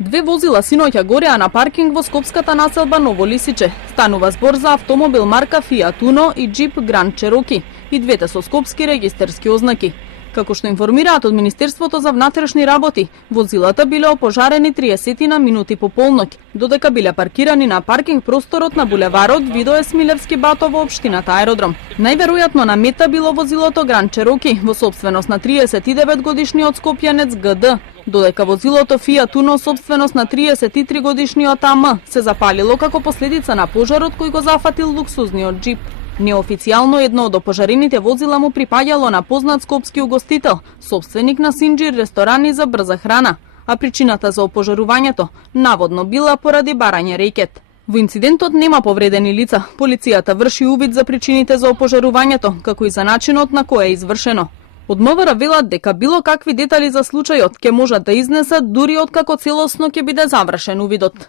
Две возила синоќа гореа на паркинг во скопската населба Ново Лисиче. Станува збор за автомобил марка Fiat Uno и джип Grand Cherokee, и двете со скопски регистерски ознаки. Како што информираат од Министерството за внатрешни работи, возилата биле опожарени 30 минути по полноќ, додека биле паркирани на паркинг просторот на булеварот Видое Смилевски Бато во општината Аеродром. Најверојатно на мета било возилото Grand Cherokee во сопственост на 39 годишниот скопјанец ГД, додека возилото Fiat Uno сопственост на 33 годишниот АМ се запалило како последица на пожарот кој го зафатил луксузниот джип. Неофицијално едно од опожарените возила му припаѓало на познат скопски угостител, собственик на Синџир ресторани за брза храна, а причината за опожарувањето наводно била поради барање рекет. Во инцидентот нема повредени лица. Полицијата врши увид за причините за опожарувањето, како и за начинот на кој е извршено. Од МВР велат дека било какви детали за случајот ќе можат да изнесат дури откако целосно ќе биде завршен увидот.